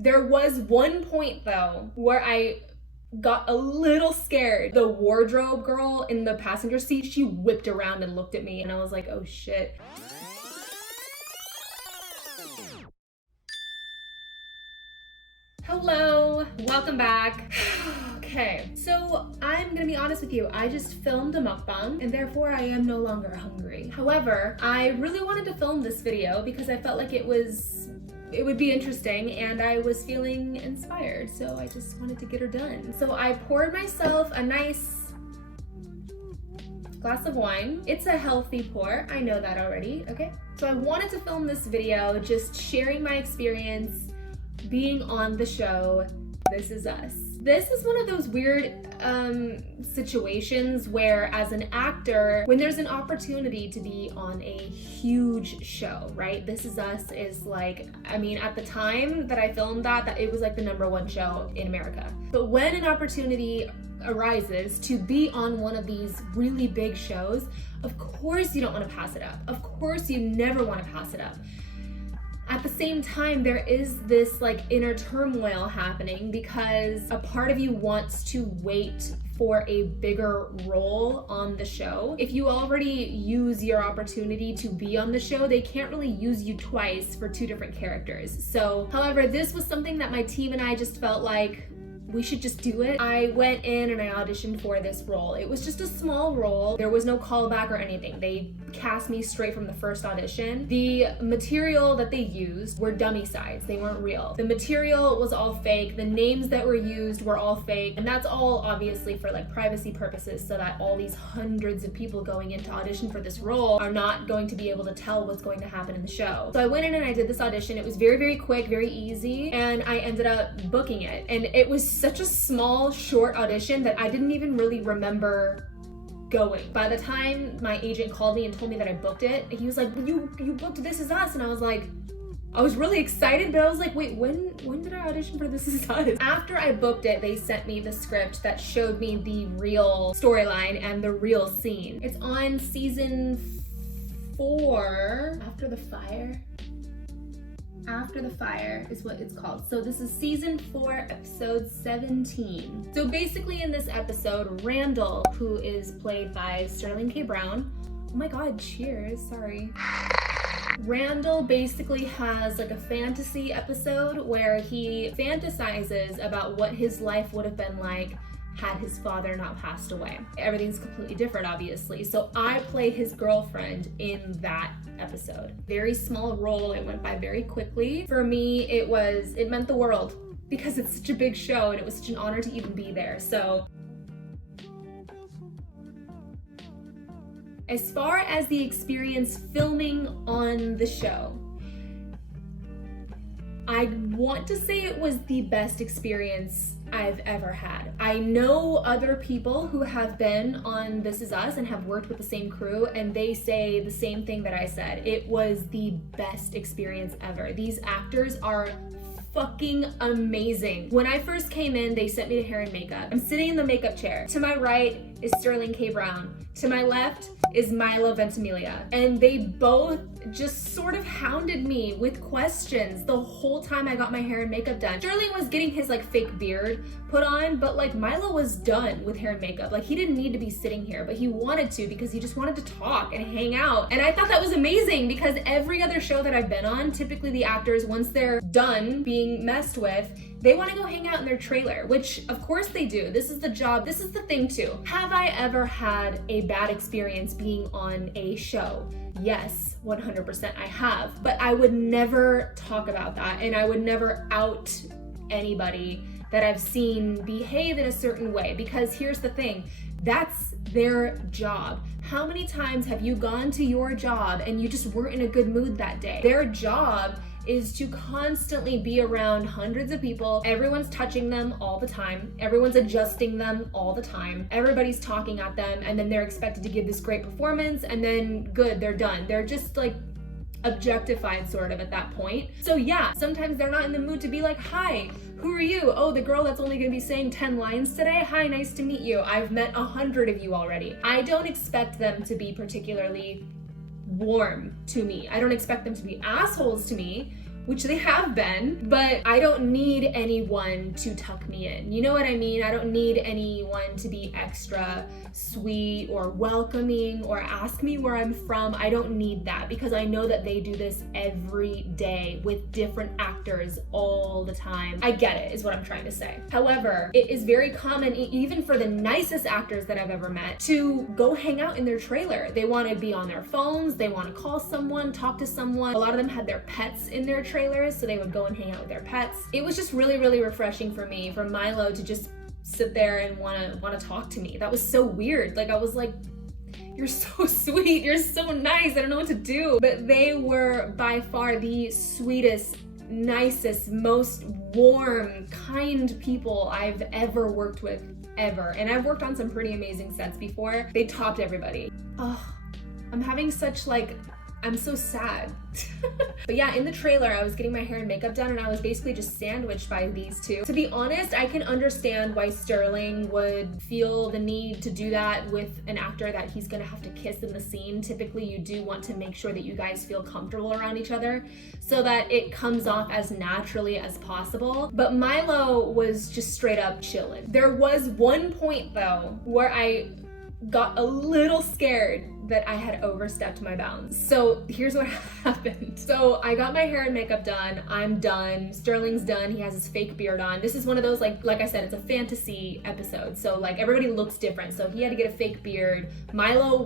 There was one point though where I got a little scared. The wardrobe girl in the passenger seat, she whipped around and looked at me and I was like, oh shit. Hello, welcome back. Okay, so I'm gonna be honest with you. I just filmed a mukbang and therefore I am no longer hungry. However, I really wanted to film this video because I felt like it would be interesting and I was feeling inspired, so I just wanted to get her done. So I poured myself a nice glass of wine. It's a healthy pour, I know that already, okay? So I wanted to film this video just sharing my experience being on the show This Is Us. This is one of those weird situations where as an actor, when there's an opportunity to be on a huge show, right? This Is Us is like, I mean, at the time that I filmed that it was like the #1 show in America. But when an opportunity arises to be on one of these really big shows, of course you don't want to pass it up. Of course you never want to pass it up. At the same time, there is this like inner turmoil happening because a part of you wants to wait for a bigger role on the show. If you already use your opportunity to be on the show, they can't really use you twice for 2 different characters. So, however, this was something that my team and I just felt like we should just do it. I went in and I auditioned for this role. It was just a small role. There was no callback or anything. They cast me straight from the first audition. The material that they used were dummy sides. They weren't real. The material was all fake. The names that were used were all fake. And that's all obviously for like privacy purposes so that all these hundreds of people going in to audition for this role are not going to be able to tell what's going to happen in the show. So I went in and I did this audition. It was very, very quick, very easy. And I ended up booking it. And it was such a small, short audition that I didn't even really remember going. By the time my agent called me and told me that I booked it, he was like, you booked This Is Us. And I was like, I was really excited, but I was like, wait, when did I audition for This Is Us? After I booked it, they sent me the script that showed me the real storyline and the real scene. It's on season 4, After the Fire. After the Fire is what it's called. So this is season 4, episode 17. So basically in this episode, Randall, who is played by Sterling K. Brown, oh my God, cheers, sorry. Randall basically has like a fantasy episode where he fantasizes about what his life would have been like had his father not passed away. Everything's completely different, obviously. So I play his girlfriend in that episode. Very small role, it went by very quickly. For me, it meant the world because it's such a big show and it was such an honor to even be there. So as far as the experience filming on the show, I want to say it was the best experience I've ever had. I know other people who have been on This Is Us and have worked with the same crew, and they say the same thing that I said. It was the best experience ever. These actors are fucking amazing. When I first came in, they sent me to hair and makeup. I'm sitting in the makeup chair. To my right is Sterling K. Brown. To my left is Milo Ventimiglia. And they both just sort of hounded me with questions the whole time I got my hair and makeup done. Sterling was getting his like fake beard put on, but like Milo was done with hair and makeup. Like he didn't need to be sitting here, but he wanted to because he just wanted to talk and hang out. And I thought that was amazing because every other show that I've been on, typically the actors, once they're done being messed with, they want to go hang out in their trailer, which of course they do. This is the job. This is the thing too. Have I ever had a bad experience being on a show? Yes, 100% I have, but I would never talk about that and I would never out anybody that I've seen behave in a certain way because here's the thing, that's their job. How many times have you gone to your job and you just weren't in a good mood that day? Their job is to constantly be around hundreds of people. Everyone's touching them all the time. Everyone's adjusting them all the time. Everybody's talking at them and then they're expected to give this great performance and then good, they're done. They're just like objectified sort of at that point. So yeah, sometimes they're not in the mood to be like, hi, who are you? Oh, the girl that's only gonna be saying 10 lines today? Hi, nice to meet you. I've met 100 of you already. I don't expect them to be particularly warm to me. I don't expect them to be assholes to me, which they have been, but I don't need anyone to tuck me in. You know what I mean? I don't need anyone to be extra sweet or welcoming or ask me where I'm from. I don't need that, because I know that they do this every day with different actors all the time. I get it, is what I'm trying to say. However, it is very common, even for the nicest actors that I've ever met, to go hang out in their trailer. They want to be on their phones, they want to call someone, talk to someone. A lot of them had their pets in their trailers, so they would go and hang out with their pets. It was just really, really refreshing for me, for Milo to just sit there and want to talk to me. That was so weird. Like, I was like, you're so sweet, you're so nice, I don't know what to do. But they were by far the sweetest, nicest, most warm, kind people I've ever worked with, ever. And I've worked on some pretty amazing sets before. They topped everybody. Oh, I'm having such I'm so sad. But yeah, in the trailer, I was getting my hair and makeup done, and I was basically just sandwiched by these two. To be honest, I can understand why Sterling would feel the need to do that with an actor that he's gonna have to kiss in the scene. Typically, you do want to make sure that you guys feel comfortable around each other so that it comes off as naturally as possible. But Milo was just straight up chilling. There was one point though where I got a little scared that I had overstepped my bounds. So here's what happened. So I got my hair and makeup done. I'm done. Sterling's done. He has his fake beard on. This is one of those, like I said, it's a fantasy episode. So like everybody looks different. So he had to get a fake beard. Milo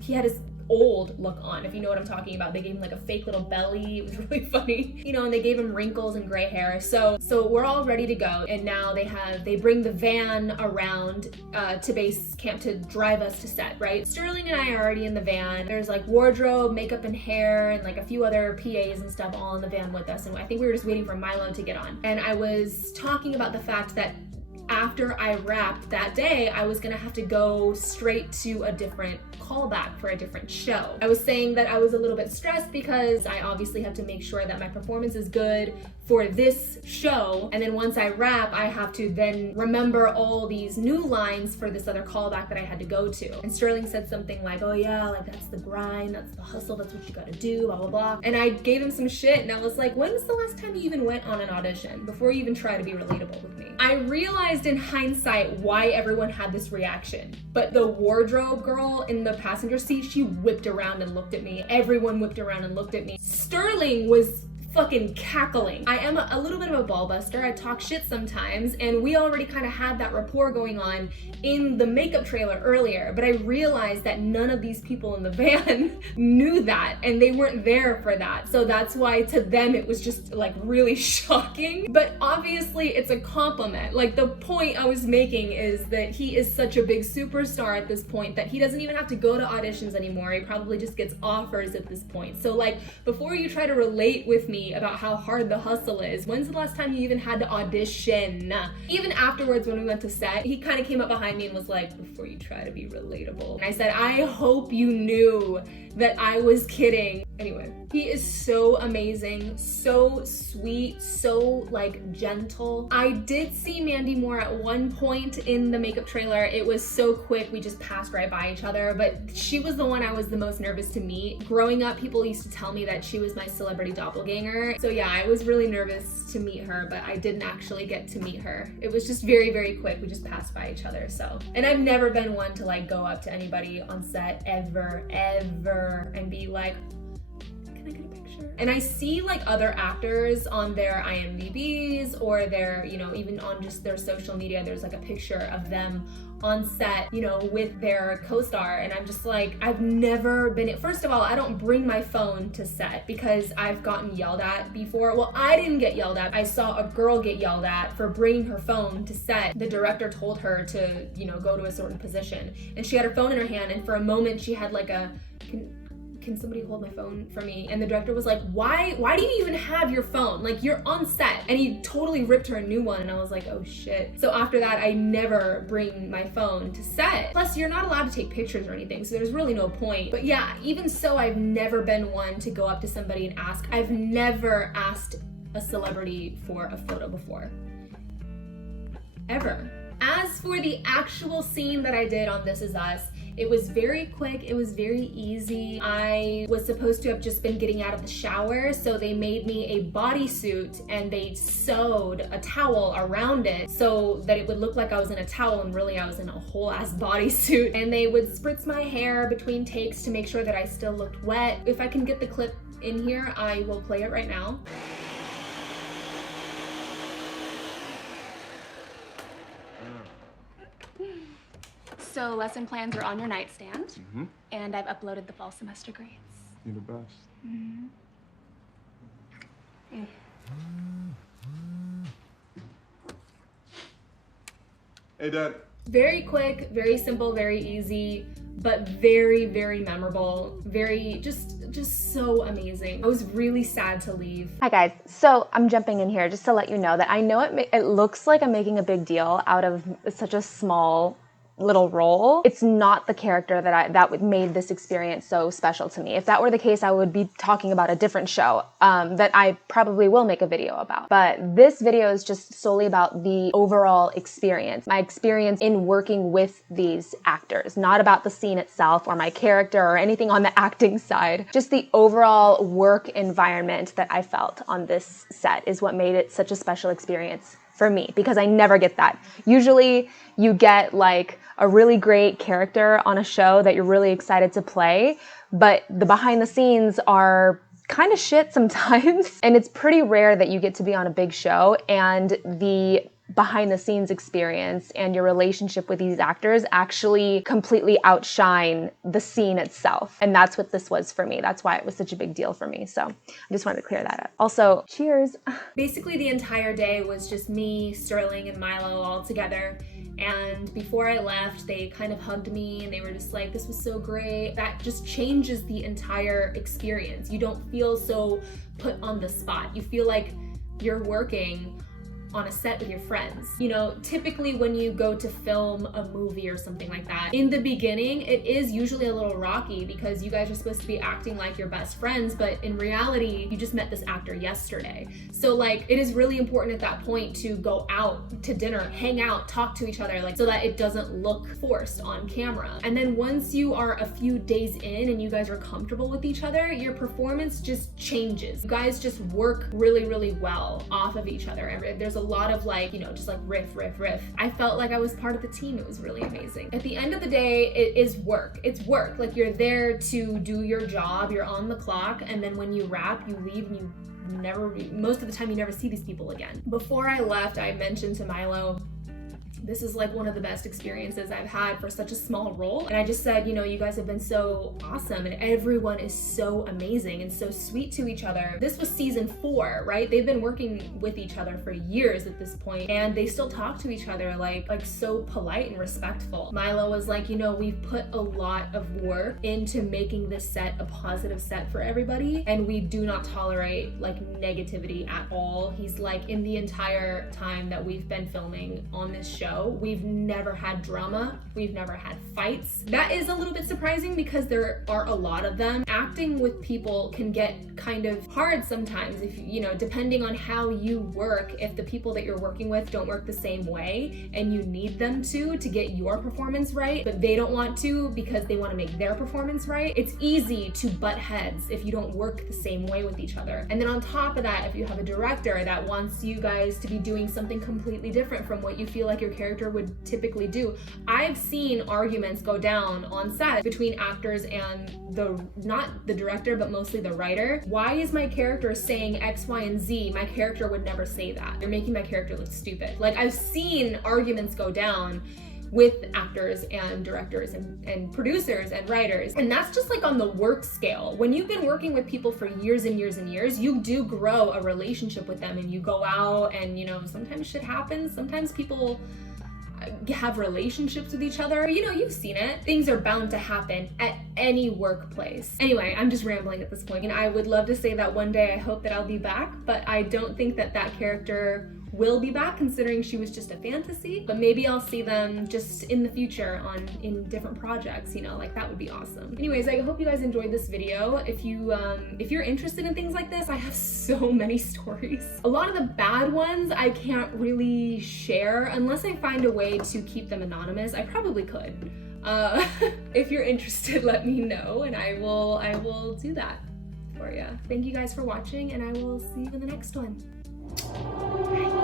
he had his old look on, if you know what I'm talking about. They gave him like a fake little belly. It was really funny, you know, and they gave him wrinkles and gray hair. So we're all ready to go. And now they bring the van around to base camp to drive us to set, right? Sterling and I are already in the van. There's like wardrobe, makeup and hair, and like a few other PAs and stuff all in the van with us. And I think we were just waiting for Milo to get on. And I was talking about the fact that after I wrapped that day, I was gonna have to go straight to a different callback for a different show. I was saying that I was a little bit stressed because I obviously have to make sure that my performance is good for this show, and then once I wrap, I have to then remember all these new lines for this other callback that I had to go to. And Sterling said something like, oh yeah, like that's the grind, that's the hustle, that's what you gotta do, blah, blah, blah. And I gave him some shit, and I was like, when was the last time you even went on an audition before you even try to be relatable with me? I realized in hindsight why everyone had this reaction, but the wardrobe girl in the passenger seat, she whipped around and looked at me. Everyone whipped around and looked at me. Sterling was fucking cackling. I am a little bit of a ball buster. I talk shit sometimes, and we already kind of had that rapport going on in the makeup trailer earlier, but I realized that none of these people in the van knew that, and they weren't there for that. So that's why to them it was just like really shocking, but obviously it's a compliment. Like, the point I was making is that he is such a big superstar at this point that he doesn't even have to go to auditions anymore. He probably just gets offers at this point. So like, before you try to relate with me about how hard the hustle is, when's the last time you even had to audition? Even afterwards, when we went to set, he kind of came up behind me and was like, before you try to be relatable. And I said, I hope you knew that I was kidding. Anyway, he is so amazing, so sweet, so like gentle. I did see Mandy Moore at one point in the makeup trailer. It was so quick, we just passed right by each other, but she was the one I was the most nervous to meet. Growing up, people used to tell me that she was my celebrity doppelganger. So yeah, I was really nervous to meet her, but I didn't actually get to meet her. It was just very, very quick. We just passed by each other, so. And I've never been one to like go up to anybody on set ever, and be like, can I get a picture? And I see like other actors on their IMDb's or their, you know, even on just their social media, there's like a picture of them on set, you know, with their co-star, and I'm just like, I've never been, first of all, I don't bring my phone to set because I've gotten yelled at before. Well, I didn't get yelled at. I saw a girl get yelled at for bringing her phone to set. The director told her to, you know, go to a certain position, and she had her phone in her hand, and for a moment she had like a, can somebody hold my phone for me? And the director was like, why do you even have your phone? Like, you're on set. And he totally ripped her a new one, and I was like, oh shit. So after that, I never bring my phone to set. Plus, you're not allowed to take pictures or anything, so there's really no point. But yeah, even so, I've never been one to go up to somebody and ask. I've never asked a celebrity for a photo before. Ever. As for the actual scene that I did on This Is Us, It was very quick, it was very easy. I was supposed to have just been getting out of the shower, so they made me a bodysuit and they sewed a towel around it so that it would look like I was in a towel and really I was in a whole ass bodysuit. And they would spritz my hair between takes to make sure that I still looked wet. If I can get the clip in here, I will play it right now. So lesson plans are on your nightstand, and I've uploaded the fall semester grades. You're the best. Hey, Dad. Very quick, very simple, very easy, but very, very memorable. Very, just so amazing. I was really sad to leave. Hi guys, so I'm jumping in here just to let you know that I know it looks like I'm making a big deal out of such a small little role. It's not the character that made this experience so special to me. If that were the case, I would be talking about a different show that I probably will make a video about. But this video is just solely about the overall experience, my experience in working with these actors, not about the scene itself or my character or anything on the acting side. Just the overall work environment that I felt on this set is what made it such a special experience for me, because I never get that. Usually you get like a really great character on a show that you're really excited to play, but the behind the scenes are kind of shit sometimes. And it's pretty rare that you get to be on a big show and the behind the scenes experience and your relationship with these actors actually completely outshine the scene itself. And that's what this was for me. That's why it was such a big deal for me. So I just wanted to clear that up. Also, cheers. Basically the entire day was just me, Sterling, and Milo all together. And before I left, they kind of hugged me and they were just like, this was so great. That just changes the entire experience. You don't feel so put on the spot. You feel like you're working on a set with your friends. You know, typically when you go to film a movie or something like that, in the beginning, it is usually a little rocky because you guys are supposed to be acting like your best friends, but in reality, you just met this actor yesterday. So like, it is really important at that point to go out to dinner, hang out, talk to each other, like so that it doesn't look forced on camera. And then once you are a few days in and you guys are comfortable with each other, your performance just changes. You guys just work really, really well off of each other. There's a lot of like, you know, just like riff. I felt like I was part of the team. It was really amazing. At the end of the day, it is work. It's work. Like you're there to do your job, you're on the clock, and then when you wrap, you leave and you most of the time you never see these people again. Before I left, I mentioned to Milo, this is like one of the best experiences I've had for such a small role. And I just said, you know, you guys have been so awesome and everyone is so amazing and so sweet to each other. This was season 4, right? They've been working with each other for years at this point and they still talk to each other like so polite and respectful. Milo was like, you know, we've put a lot of work into making this set a positive set for everybody and we do not tolerate like negativity at all. He's like, in the entire time that we've been filming on this show, we've never had drama, we've never had fights. That is a little bit surprising because there are a lot of them. Acting with people can get kind of hard sometimes if, you know, depending on how you work, if the people that you're working with don't work the same way and you need them to get your performance right, but they don't want to because they want to make their performance right, it's easy to butt heads if you don't work the same way with each other. And then on top of that, if you have a director that wants you guys to be doing something completely different from what you feel like your character would typically do. I've seen arguments go down on set between actors and not the director, but mostly the writer. Why is my character saying X, Y, and Z? My character would never say that. You're making my character look stupid. Like I've seen arguments go down with actors and directors and producers and writers. And that's just like on the work scale. When you've been working with people for years and years and years, you do grow a relationship with them and you go out and, you know, sometimes shit happens. Sometimes people have relationships with each other. You know, you've seen it. Things are bound to happen at any workplace. Anyway, I'm just rambling at this point. And I would love to say that one day I hope that I'll be back, but I don't think that character will be back considering she was just a fantasy, but maybe I'll see them just in the future in different projects, you know, like that would be awesome. Anyways, I hope you guys enjoyed this video. If you're interested in things like this, I have so many stories. A lot of the bad ones I can't really share unless I find a way to keep them anonymous. I probably could. If you're interested, let me know, and I will do that for you. Thank you guys for watching, and I will see you in the next one. Bye.